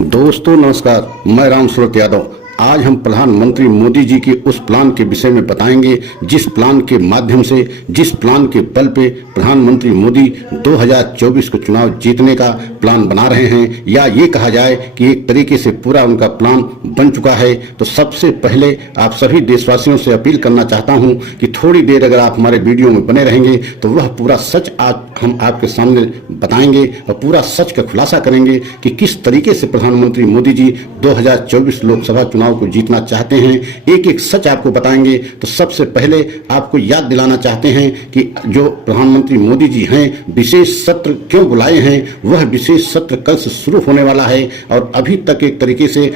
दोस्तों नमस्कार, मैं राम सूरत यादव। आज हम प्रधानमंत्री मोदी जी के उस प्लान के विषय में बताएंगे जिस प्लान के माध्यम से, जिस प्लान के बल पे प्रधानमंत्री मोदी 2024 को चुनाव जीतने का प्लान बना रहे हैं, या ये कहा जाए कि एक तरीके से पूरा उनका प्लान बन चुका है। तो सबसे पहले आप सभी देशवासियों से अपील करना चाहता हूं कि थोड़ी देर अगर आप हमारे वीडियो में बने रहेंगे तो वह पूरा सच आज हम आपके सामने बताएंगे और पूरा सच का खुलासा करेंगे कि किस तरीके से प्रधानमंत्री मोदी जी 2024 लोकसभा चुनाव को जीतना चाहते हैं। एक एक सच आपको बताएंगे। तो सबसे पहले आपको याद दिलाना चाहते हैं कि जो प्रधानमंत्री मोदी जी हैं, विशेष सत्र क्यों बुलाए हैं। वह विशेष सत्र कल से शुरू होने वाला है और अभी तक एक तरीके से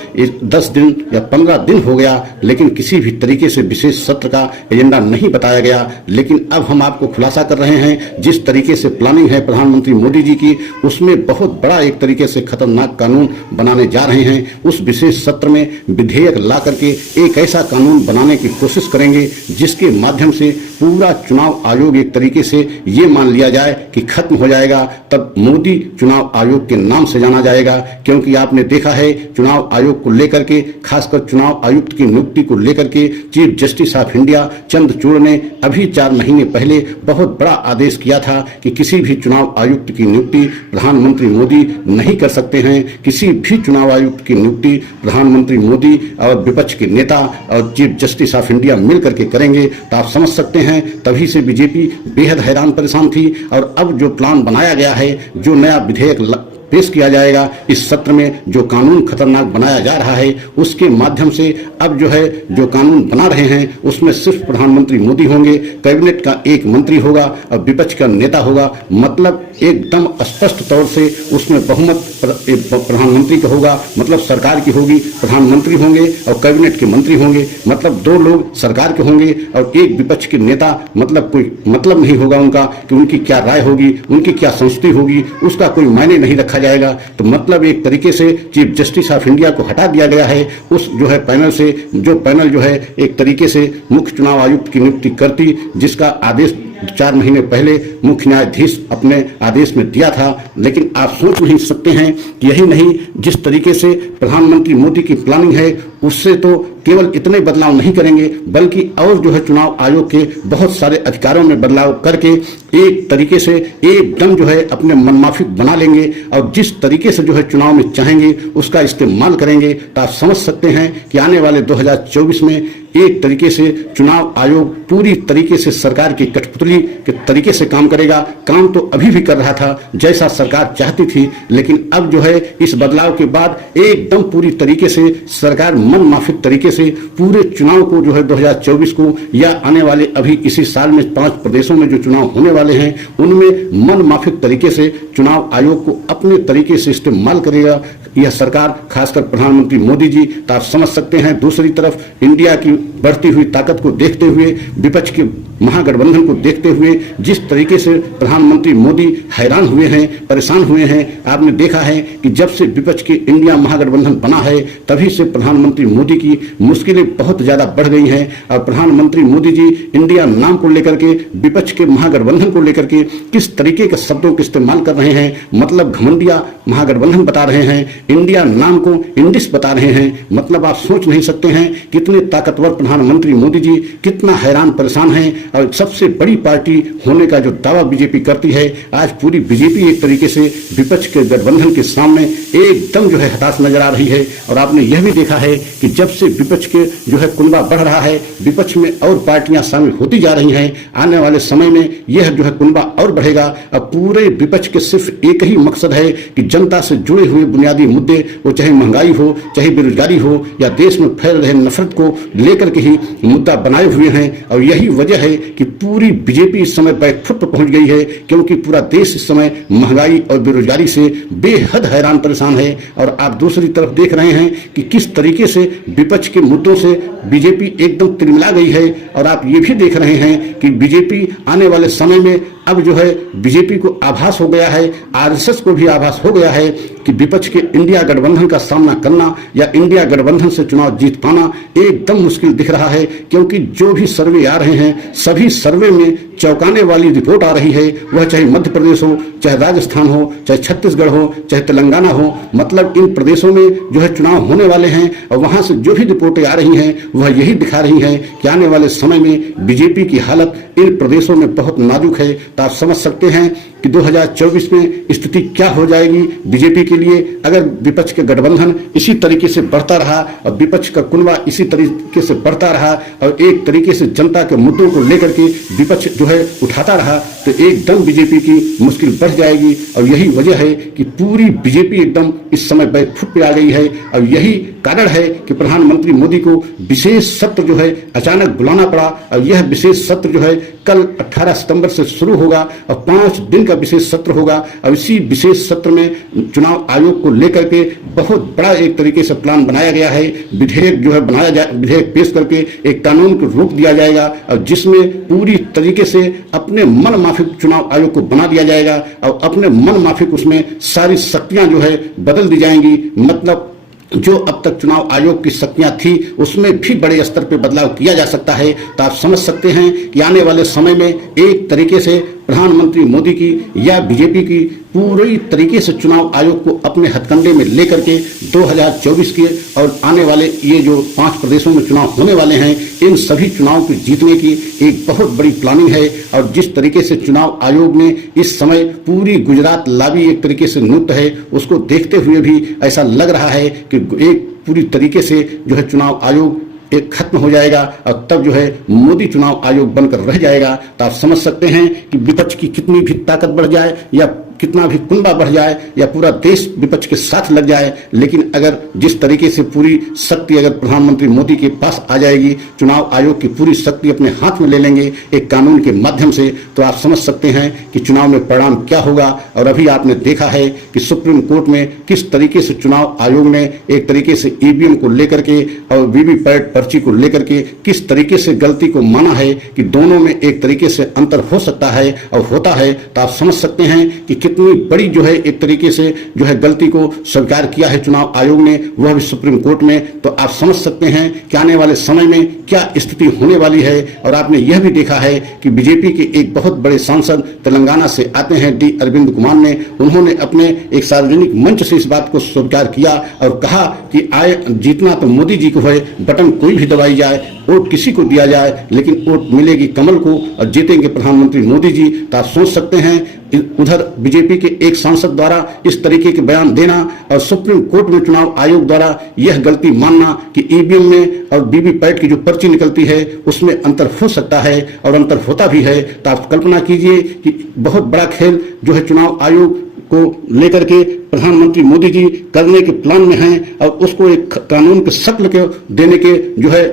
10 दिन या 15 दिन हो गया, लेकिन किसी भी तरीके से विशेष सत्र का एजेंडा नहीं बताया गया। लेकिन अब हम आपको खुलासा कर रहे हैं, जिस तरीके से प्लानिंग है प्रधानमंत्री मोदी जी की, उसमें बहुत बड़ा एक तरीके से खतरनाक कानून बनाने जा रहे हैं। उस विशेष सत्र में विधेयक ला करके एक ऐसा कानून बनाने की कोशिश करेंगे जिसके माध्यम से पूरा चुनाव आयोग एक तरीके से ये मान लिया जाए कि खत्म हो जाएगा। तब मोदी चुनाव आयोग के नाम से जाना जाएगा, क्योंकि आपने देखा है चुनाव आयोग को लेकर के, खासकर चुनाव आयुक्त की नियुक्ति को लेकर के chief justice of India Chandrachud ने अभी 4 महीने पहले बहुत बड़ा आदेश किया था कि किसी भी चुनाव आयुक्त की नियुक्ति प्रधानमंत्री मोदी नहीं कर सकते हैं। किसी भी चुनाव आयुक्त की नियुक्ति प्रधानमंत्री मोदी और विपक्ष के नेता और चीफ जस्टिस ऑफ इंडिया मिलकर के करेंगे। तो आप समझ सकते हैं तभी से बीजेपी बेहद हैरान परेशान थी। और अब जो प्लान बनाया गया है, जो नया विधेयक पेश किया जाएगा इस सत्र में, जो कानून खतरनाक बनाया जा रहा है, उसके माध्यम से अब जो है जो कानून बना रहे हैं उसमें सिर्फ प्रधानमंत्री मोदी होंगे, कैबिनेट का एक मंत्री होगा और विपक्ष का नेता होगा। मतलब एकदम स्पष्ट तौर से उसमें बहुमत प्रधानमंत्री का होगा, मतलब सरकार की होगी, प्रधानमंत्री होंगे और कैबिनेट के मंत्री होंगे, मतलब 2 लोग सरकार के होंगे और एक विपक्ष के नेता। मतलब कोई मतलब नहीं होगा उनका कि उनकी क्या राय होगी, उनकी क्या संस्कृति होगी, उसका कोई मायने नहीं रखा जाएगा। तो मतलब एक तरीके से चीफ जस्टिस ऑफ इंडिया को हटा दिया गया है उस जो है पैनल से, जो पैनल जो है एक तरीके से मुख्य चुनाव आयुक्त की नियुक्ति करती, जिसका आदेश 4 महीने पहले मुख्य न्यायाधीश अपने आदेश में दिया था। लेकिन आप सोच नहीं सकते हैं कि यही नहीं, जिस तरीके से प्रधानमंत्री मोदी की प्लानिंग है उससे तो केवल इतने बदलाव नहीं करेंगे, बल्कि और जो है चुनाव आयोग के बहुत सारे अधिकारों में बदलाव करके एक तरीके से एकदम जो है अपने मनमाफिक बना लेंगे और जिस तरीके से जो है चुनाव में चाहेंगे उसका इस्तेमाल करेंगे। तो आप समझ सकते हैं कि आने वाले 2024 में एक तरीके से चुनाव आयोग पूरी तरीके से सरकार की कठपुतली के तरीके से काम करेगा। काम तो अभी भी कर रहा था जैसा सरकार चाहती थी, लेकिन अब जो है इस बदलाव के बाद एकदम पूरी तरीके से सरकार मनमाफिक तरीके से पूरे चुनाव को जो है 2024 को या आने वाले अभी इसी साल में 5 प्रदेशों में जो चुनाव होने वाले हैं उनमें मनमाफिक तरीके से चुनाव आयोग को अपने तरीके से इस्तेमाल करेगा यह सरकार, खासकर प्रधानमंत्री मोदी जी। तो आप समझ सकते हैं दूसरी तरफ इंडिया की बढ़ती हुई ताकत को देखते हुए, विपक्ष के महागठबंधन को देखते हुए जिस तरीके से प्रधानमंत्री मोदी हैरान हुए हैं, परेशान हुए हैं। आपने देखा है कि जब से विपक्ष के इंडिया महागठबंधन बना है तभी से प्रधानमंत्री मोदी की मुश्किलें बहुत ज्यादा बढ़ गई हैं। और प्रधानमंत्री मोदी जी इंडिया नाम को लेकर के, विपक्ष के महागठबंधन को लेकर के किस तरीके के शब्दों का इस्तेमाल कर रहे हैं, मतलब घमंडिया महागठबंधन बता रहे हैं, इंडिया नाम को इंडिस बता रहे हैं। मतलब आप सोच नहीं सकते हैं कितने ताकतवर प्रधानमंत्री मोदी जी कितना हैरान परेशान हैं। और सबसे बड़ी पार्टी होने का जो दावा बीजेपी करती है, आज पूरी बीजेपी एक तरीके से विपक्ष के गठबंधन के सामने एकदम जो है हताश नजर आ रही है। और आपने यह भी देखा है कि जब से विपक्ष के जो है कुनबा बढ़ रहा है, विपक्ष में और पार्टियां शामिल होती जा रही हैं, आने वाले समय में यह जो है कुनबा और बढ़ेगा। अब पूरे विपक्ष के सिर्फ एक ही मकसद है कि जनता से जुड़े हुए बुनियादी मुद्दे, वो चाहे महंगाई हो, चाहे बेरोजगारी हो या देश में फैल रहे नफरत को लेकर के ही मुद्दा बनाए हुए हैं। और यही वजह है कि पूरी बीजेपी इस समय बैकफुट पर पहुंच गई है, क्योंकि पूरा देश इस समय महंगाई और बेरोजगारी से बेहद हैरान परेशान है। और आप दूसरी तरफ देख रहे हैं कि किस तरीके से विपक्ष के मुद्दों से बीजेपी एकदम तिलमिला गई है। और आप ये भी देख रहे हैं कि बीजेपी आने वाले समय में अब जो है बीजेपी को आभास हो गया है, आरएसएस को भी आभास हो गया है कि विपक्ष के इंडिया गठबंधन का सामना करना या इंडिया गठबंधन से चुनाव जीत पाना एकदम मुश्किल दिख रहा है। क्योंकि जो भी सर्वे आ रहे हैं, सभी सर्वे में चौंकाने वाली रिपोर्ट आ रही है, वह चाहे मध्य प्रदेश हो, चाहे राजस्थान हो, चाहे छत्तीसगढ़ हो, चाहे तेलंगाना हो, मतलब इन प्रदेशों में जो है चुनाव होने वाले हैं और वहां से जो भी रिपोर्टें आ रही हैं वह यही दिखा रही हैं कि आने वाले समय में बीजेपी की हालत इन प्रदेशों में बहुत नाजुक है। तो आप समझ सकते हैं कि 2024 में स्थिति क्या हो जाएगी बीजेपी के लिए अगर विपक्ष के गठबंधन इसी तरीके से बढ़ता रहा और विपक्ष का कुनबा इसी तरीके से बढ़ता रहा और एक तरीके से जनता के मुद्दों को लेकर के विपक्ष जो है उठाता रहा तो एकदम बीजेपी की मुश्किल बढ़ जाएगी। और यही वजह है कि पूरी बीजेपी एकदम इस समय बैकफुट पे आ गई है और यही कारण है कि प्रधानमंत्री मोदी को विशेष सत्र जो है अचानक बुलाना पड़ा और यह विशेष सत्र जो है कल 18 सितंबर से शुरू होगा और 5 दिन का विशेष सत्र होगा और इसी विशेष सत्र में चुनाव आयोग को लेकर के बहुत बड़ा एक तरीके से प्लान बनाया गया है। विधेयक जो है विधेयक पेश करके एक कानून को रोक दिया जाएगा और जिसमें पूरी तरीके से अपने मन माफिक चुनाव आयोग को बना दिया जाएगा और अपने मन माफिक उसमें सारी शक्तियां जो है बदल दी जाएंगी। मतलब जो अब तक चुनाव आयोग की शक्तियां थी उसमें भी बड़े स्तर पर बदलाव किया जा सकता है। तो आप समझ सकते हैं कि आने वाले समय में एक तरीके से प्रधानमंत्री मोदी की या बीजेपी की पूरी तरीके से चुनाव आयोग को अपने हथकंडे में लेकर के 2024 के और आने वाले ये जो 5 प्रदेशों में चुनाव होने वाले हैं इन सभी चुनाव को जीतने की एक बहुत बड़ी प्लानिंग है। और जिस तरीके से चुनाव आयोग ने इस समय पूरी गुजरात लावी एक तरीके से नियुक्त है उसको देखते हुए भी ऐसा लग रहा है कि एक पूरी तरीके से जो है चुनाव आयोग एक खत्म हो जाएगा और तब जो है मोदी चुनाव आयोग बनकर रह जाएगा। तो आप समझ सकते हैं कि विपक्ष की कितनी भी ताकत बढ़ जाए या कितना भी कुनबा बढ़ जाए या पूरा देश विपक्ष के साथ लग जाए, लेकिन अगर जिस तरीके से पूरी शक्ति अगर प्रधानमंत्री मोदी के पास आ जाएगी, चुनाव आयोग की पूरी शक्ति अपने हाथ में ले लेंगे एक कानून के माध्यम से, तो आप समझ सकते हैं कि चुनाव में परिणाम क्या होगा। और अभी आपने देखा है कि सुप्रीम कोर्ट में किस तरीके से चुनाव आयोग ने एक तरीके से ईवीएम को लेकर के और वीवीपैट पर्ची को लेकर के किस तरीके से गलती को माना है कि दोनों में एक तरीके से अंतर हो सकता है और होता है। तो आप समझ सकते हैं कि कितनी बड़ी जो है एक तरीके से जो है गलती को स्वीकार किया है चुनाव आयोग ने, वह भी सुप्रीम कोर्ट में। तो आप समझ सकते हैं कि आने वाले समय में क्या स्थिति होने वाली है। और आपने यह भी देखा है कि बीजेपी के एक बहुत बड़े सांसद तेलंगाना से आते हैं डी अरविंद कुमार ने, उन्होंने अपने एक सार्वजनिक मंच से इस बात को स्वीकार किया और कहा कि आए जीतना तो मोदी जी को है, बटन कोई भी दबाई जाए, वोट किसी को दिया जाए, लेकिन वोट मिलेगी कमल को और जीतेंगे प्रधानमंत्री मोदी जी। तो आप सोच सकते हैं उधर बीजेपी के एक सांसद द्वारा इस तरीके के बयान देना और सुप्रीम कोर्ट में चुनाव आयोग द्वारा यह गलती मानना कि ईवीएम में और वीवीपैट की जो पर्ची निकलती है उसमें अंतर हो सकता है और अंतर होता भी है। तो आप कल्पना कीजिए कि बहुत बड़ा खेल जो है चुनाव आयोग को लेकर के प्रधानमंत्री मोदी जी करने के प्लान में हैं और उसको एक कानून के शक्ल के देने के जो है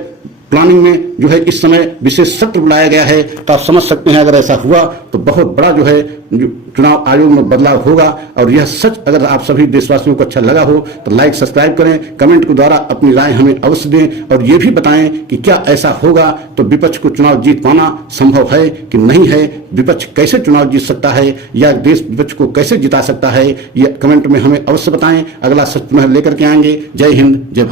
प्लानिंग में जो है इस समय विशेष सत्र बुलाया गया है। तो आप समझ सकते हैं अगर ऐसा हुआ तो बहुत बड़ा जो है चुनाव आयोग में बदलाव होगा। और यह सच अगर आप सभी देशवासियों को अच्छा लगा हो तो लाइक सब्सक्राइब करें, कमेंट के द्वारा अपनी राय हमें अवश्य दें और ये भी बताएं कि क्या ऐसा होगा तो विपक्ष को चुनाव जीत पाना संभव है कि नहीं है, विपक्ष कैसे चुनाव जीत सकता है या देश विपक्ष को कैसे जिता सकता है, यह कमेंट में हमें अवश्य बताएं। अगला सच पुनः लेकर के आएंगे। जय हिंद, जय भारत।